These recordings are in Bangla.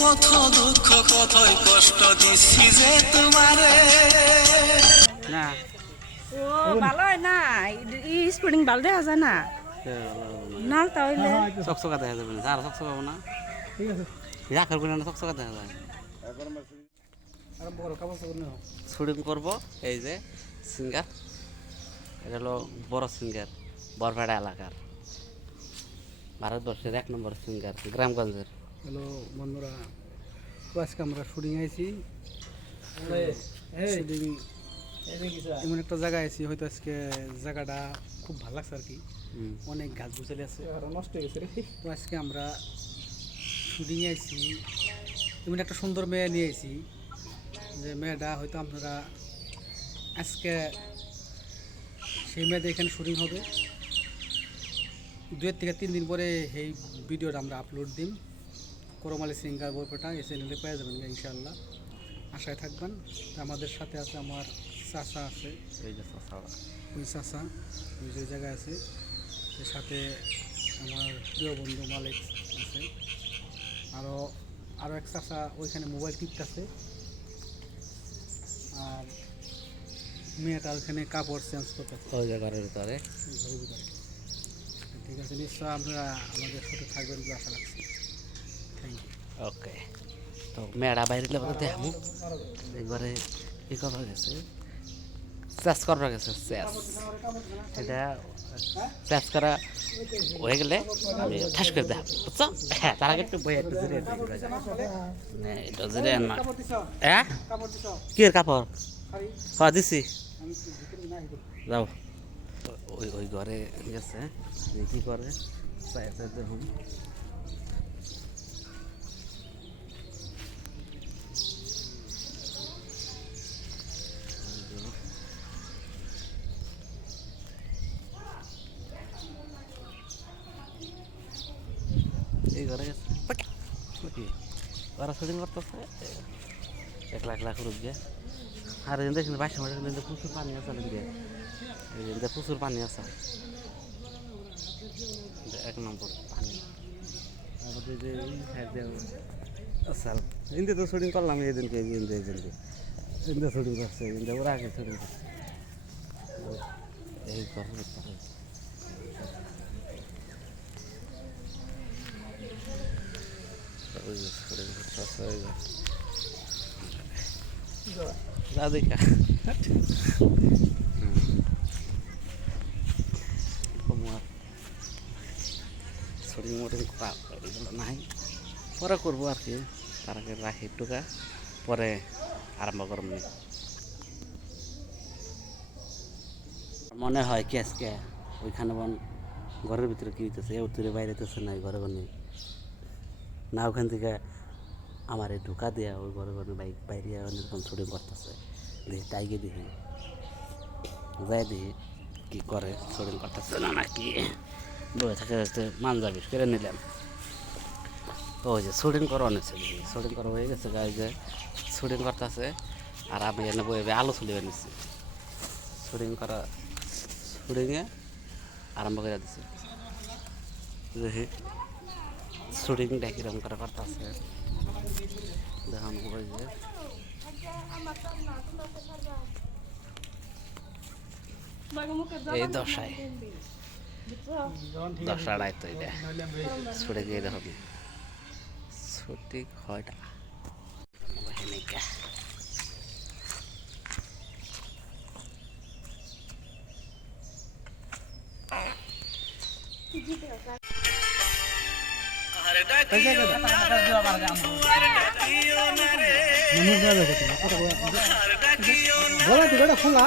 কত দুঃখ কতই কষ্ট দিচ্ছি যে তোমারে। না। ও ভালো হয় না। ই স্পুডিং ভালো দেখা যায় না। নাল তাহলে চকচকা দেখা যাবে না। আর চকচকা না। ঠিক আছে রাখারগুলো না চকচকা দেখা যায়। শুটিং করব এই যে সিঙ্গার। এটা হলো বড় সিঙ্গার বরপেটা এলাকার। ভারতবর্ষের এক নম্বর সিঙ্গার গ্রামগঞ্জের। হ্যালো বন্ধুরা তো আজকে আমরা শুটিং আইছি। শুটিং এমন একটা জায়গায় আছি হয়তো আজকে জায়গাটা খুব ভালো লাগছে আর কি অনেক গাছ গুছালি আছে। নষ্ট হয়ে গেছে তো আজকে আমরা শুটিং আইছি। এমন একটা সুন্দর মেয়ে নিয়ে আইছি যে মেয়েটা হয়তো আপনারা আজকে সেই মেয়েদের এখানে শুটিং হবে। দুয়ের থেকে তিন দিন পরে এই ভিডিওটা আমরা আপলোড দিম। করমালি সিঙ্গার বরপেটা এই চ্যানেলে পেয়ে যাবেন ইনশাল্লাহ আশায় থাকবেন। আমাদের সাথে আছে আমার চাচা আছে। এই যে। ওই চাচা ওই যে জায়গায় আছে। এর সাথে আমার প্রিয় বন্ধু মালিক আছে। আরও আরও এক চাচা ওইখানে মোবাইল টিপতেছে। আর মেয়েটা ওইখানে কাপড় চেঞ্জ করতে ওই ঘরের ভিতরে। ঠিক আছে নিশ্চয় আপনারা আমাদের সাথে থাকবেন বলে আশা রাখছি। ওকে। তো মেয়েরা বাইরে গেলে দেখামু একবারে কি করা গেছে। চেস করা গেছে চেস এটা চেস করা হয়ে গেলে আমি ঠাস করে দেখাবো বুঝছ? হ্যাঁ তার আগে একটু বই একটু জিরে এটা জিরে না। হ্যাঁ? কি কাপড়? হ্যাঁ দিছি। যাও। ওই ওই ঘরে গেছে। কি করে চাই দেখুন এই ঘরে গেছে পাকা। কি শুটিং করতেছে? এক লাখ লাখ রুপিয়া। আর এখানে দেখুন বাইশ মাসে কিন্তু প্রচুর পানি আছে যে প্রচুর পানি আছে। এক নম্বর পানি। ইন্দে তো শুটিং করলাম, এই দিনকে এই দিনকে ইন্দে শুটিং করছে, ইন্দে ওরা আগে শুটিং করছে। এই ঘরের ভিতরে ওই যে এগুলো নাই পরে করব আর কি তার আগে রাখি টুকা পরে আরম্ভ করব মনে হয় কি আজকে ওইখানে বন ঘরের ভিতরে কি হইতেছে উত্তরে বাইরেতেছে না ঘরে ঘরে না ওখান থেকে আমার ঢোকা দেয়া ওই ঘরে ঘরে বাইক বাইরে অনেকক্ষণ শুটিং করতেছে। দেখি টাইগে দেখি। যাই দেখি কি করে শুটিং করতেছে না নাকি? বয়ে থাকে থাকতে মানজাবি কেড়ে নিলাম। ওই যে শুটিং করা অনেক দেখি। শুটিং করা হয়ে গেছে গাই যে শুটিং করতেছে। আর আমি এনে বয়ে আলো চলে নিচ্ছি শুটিং করা শুটিংয়ে আরম্ভ করে দিছি। দেখি। শুটিংটা কীরকম করে করতেছে। দেখুন যে। এই দশায়। দশটা আড়াই তো এটা ছুটে গিয়ে দেখুন ছুটি হয়টা তো এটা খোলা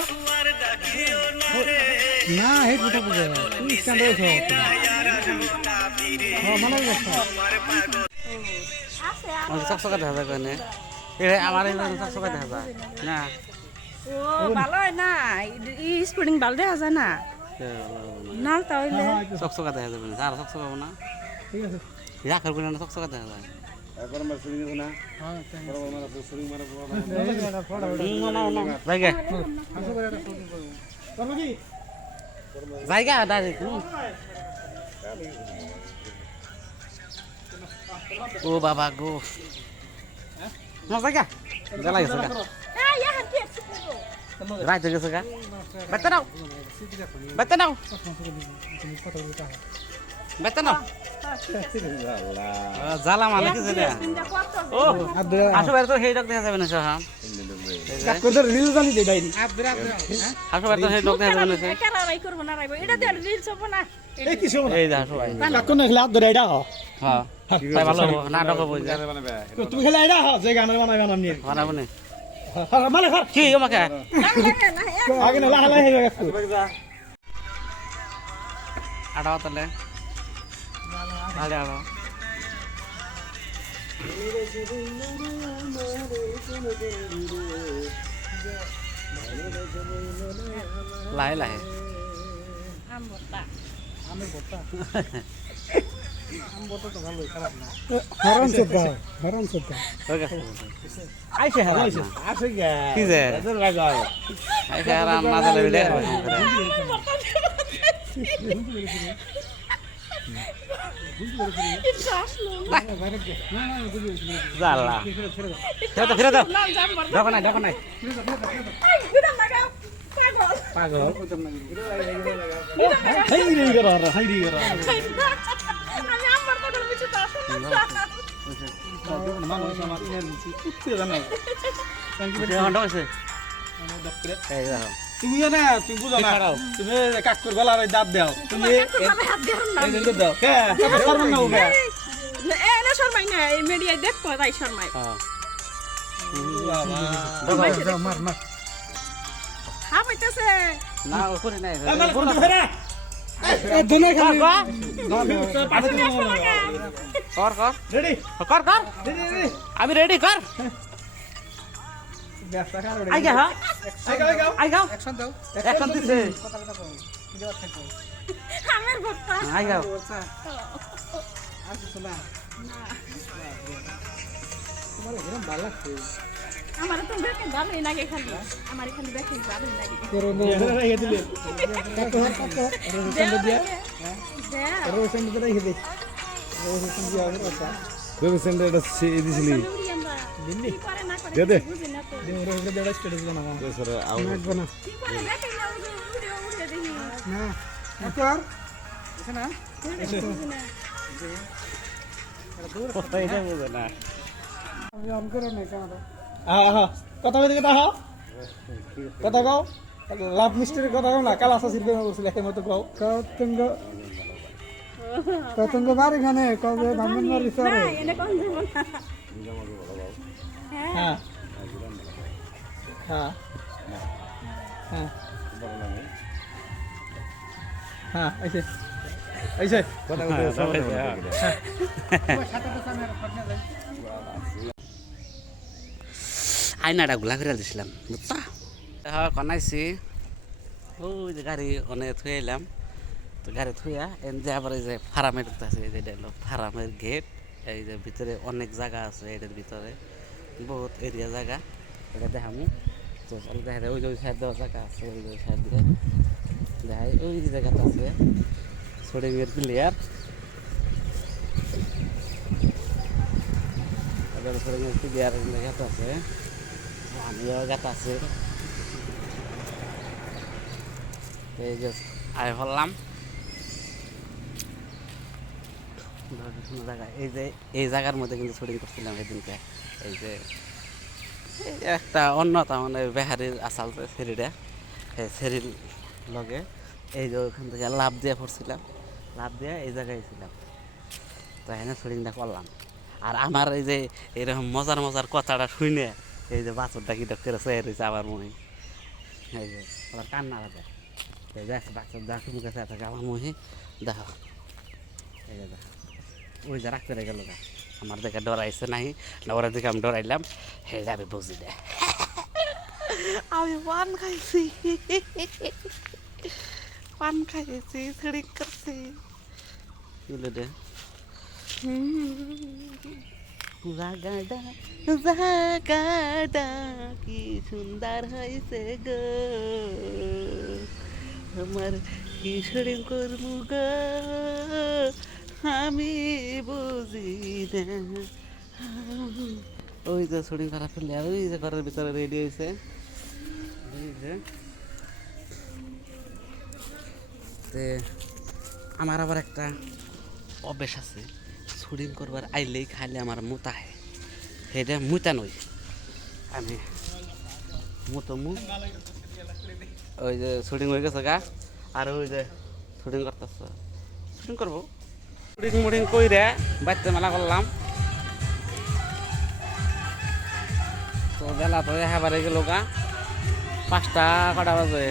না হে কোথা বুঝে তুই স্ট্যান্ড হয়েছ হ্যাঁ মনে আমার চকচকা দেখা যায় কেন আমার এই চকচকা দেখা যায় না ও ভালো না ই স্পুডিং ভালো দেখা যায় না। নাল তাহলে চকচকা দেখা যাবে না। আর চকচকা না। ঠিক আছে। রাখারগুলো না চকচকা দেখা যায়। হ্যাঁ জায়গা। জায়গা ডাইরেক্ট ও বাবা গো। মজা গা জ্বালা গেছে গা রাইত হয়ে গেছে গা। বেতে নাও। বেতে নাও। বেতে জ্বালা মানে কিছু না ও আসো বাইরে তো সেই ডক দেখা যাবে না সহ রিল জানি দে ডাইরি আসো বাইরে তো সেই ডক দেখা যাবে না সে। কেরারাই করব না রাইবো এটা দিয়ে রিলস হব না এই কিছু এই যা আসো বাইরে কোন খেলা হাত ধরে এটা হ্যাঁ তাই ভালো নাটক হব তুমি খেলা এটা হ যে গানের বানাই বানাম নিয়ে বানাবো নি মানে কি আমাকে আগে না লাহালাই হয়ে গেছে আড়াও তাহলে ভালো আড়াও লাহে লাহে আমবত্তা হরন সদ্দা হরন সদ্দা হয়ে গেছে আইছে হ্যাঁ আইছে আসে গে কি যে লাগাও আইসা আরাম না দিলে ভিডিও করব এটা আসলো জালা ফিরে দাও ফিরে দাও নাম জাম্বার দেখো নাই দেখো নাই এই গুড়া লাগা পাগল পাগল হাই রে গরা হাই রে গরা আমি আমার কথা বুঝতে তো আসলো না মানুষ আমার ইনার নিচে কুত্তে জানাই ঘন্টা হয়েছে এই দেখো তুমি না তুমি বুঝো না। তুমি কাকুর বেলার দাঁত দাও। তুমি হাত দেন না এই যে দাও। কে? কাকা করবেন না ওকে এ না শর্মাই না এই মিডিয়ায় দেখব তাই শর্মাই। মার মার। হা পাইতেছে না উপরে নাই। আমার কোন এ দুনে খালি কর কর। রেডি কর কর। রেডি রেডি আমি রেডি কর। ব্যবসা কার আই গা হ্যাঁ? আই গাও গাও আই গাও অ্যাকশন দাও। এখন দিছে। আমের ভর্তা। আই গাও তোমার এরকম ভালো লাগছে। আমার তো দেখে ভালোই লাগে খালি। আমার খালি দেখে ভালোই লাগে। করো না রেখে দিলে। কাকু হাত রোশন দিয়া? দেখ রোশন দিয়ে রেখে দে। রোশন দিয়া রোশন রবিসেন এটা দিছিলি। দে দে। সরে কথা বলতে কথা হও কথা কও লাভ মিস্ত্রির কথা কও না কাল আসা সিরবে বলছিল একের মতো কও কতঙ্গ কতঙ্গ বার এখানে কবে ব্রাহ্মণ বাড়ি না এনে কোন যাব না হ্যাঁ। হ্যাঁ। হ্যাঁ। হ্যাঁ আয়নাটা গুলা করে দিছিলাম বুঝতা হ্যাঁ কনাইছি। ওই যে গাড়ি অনেক থুয়ে এলাম। তো গাড়ি থুয়া, এন যে আবার এই যে ফার্মের আছে যে ফার্মের গেট এই যে ভিতরে অনেক জায়গা আছে, এটার ভিতরে। বহুত এরিয়া জায়গা এটা দেখামু। তো চল দেখা যায় ওই যে ওই সাইড দেওয়া জায়গা আছে, ওই যে ওই সাইড দিয়ে। দেখাই, ওই জায়গাটা আছে। সোডিংয়ের প্লেয়ার এবার সোডিংয়ের প্লেয়ার জায়গাটা আছে। আমিও এই যে হলাম। এই যে, এই জায়গার মধ্যে কিন্তু শুটিং করছিলাম সেদিনকে এই যে যে একটা অন্যতম মানে বেহারির আসাল যে ফেরিটা এই ফেরির লগে এই যে ওখান থেকে লাভ দিয়ে পড়ছিলাম লাভ দিয়ে এই জায়গায় ছিলাম। তো এখানে শুটিংটা করলাম। আর আমার এই যে এরকম মজার মজার কথাটা শুনে এই যে বাছরটা কি করে চেয়ে রয়েছে আমার মনে এই যে, আবার কান্না লাগে। এই যে মুখে চেয়ে থাকে আমার মনে দেখো। এই যে দেখো, ওই যে রাখতে গেল গা। আমার দেখে ডরাইছে নাই না ওরা দেখে আমি ডরাইলাম হে যাবে বুঝি দে। আমি পান খাইছি। পান খাইছি ছিড়ি করছি বুঝলে দে? জাগাডা জাগাডা কি সুন্দর হয়েছে গো। আমার কি কিশোরী করব গো আমি বুঝি ওই যে শুটিং করা ফেললে ওই যে ঘরের ভিতরে রেডি হয়েছে আমার আবার একটা অভ্যেস আছে। শুটিং করবার আইলেই খাইলে আমার মোতা হয়। সেটা মুতা নই। আমি মুতো মু। ওই যে শুটিং হয়ে গেছে গা। আর ওই যে শুটিং করতেছে। শুটিং করব? শুটিং মুটিং কইরে বাড়িতে মেলা করলাম। তো বেলা তো একেবারে গেল গা। পাঁচটা কটা বাজে?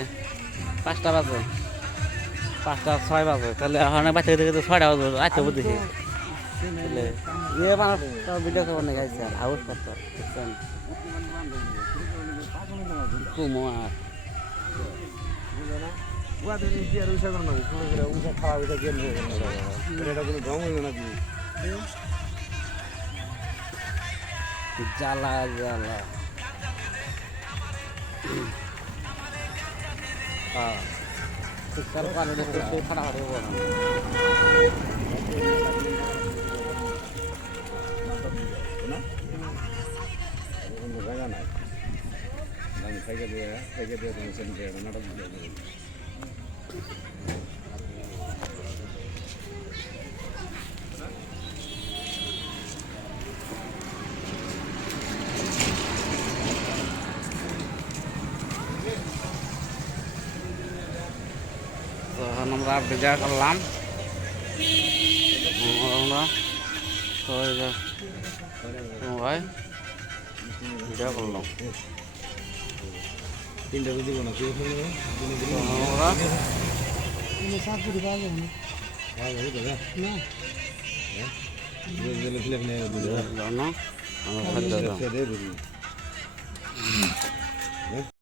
পাঁচটা বাজে। পাঁচটা ছয় বাজে। তাহলে এখন বাচ্চা থেকে তো ছয়টা বাজে আচ্ছা বুঝি। তাহলে মানে ভিডিও খবর নেই গাইছে আর আউট করতে কুমার উহাদের ইন্ডিয়া আর উষা করো না পুরো করে উষা খাওয়া উষা কেন এটা কোনো ঢং হইল নাকি জ্বালা জ্বালা হ্যাঁ খুব ফাটাফাটি হব না জায়গা নাই আমি খাইকে দিয়ে খাইকে দিয়ে তুমি সেন্টে নাটক দিয়ে তো এখন আমরা ভিডিও করলাম আমরা তো এই যে ভাই ভিডিও করলাম তিনটা তো দিব না কেউ শুনবে তো আমরা দিলে ফিলে ফিলে দিলে না আমরা খাদ্য খেয়ে দিয়ে দিবি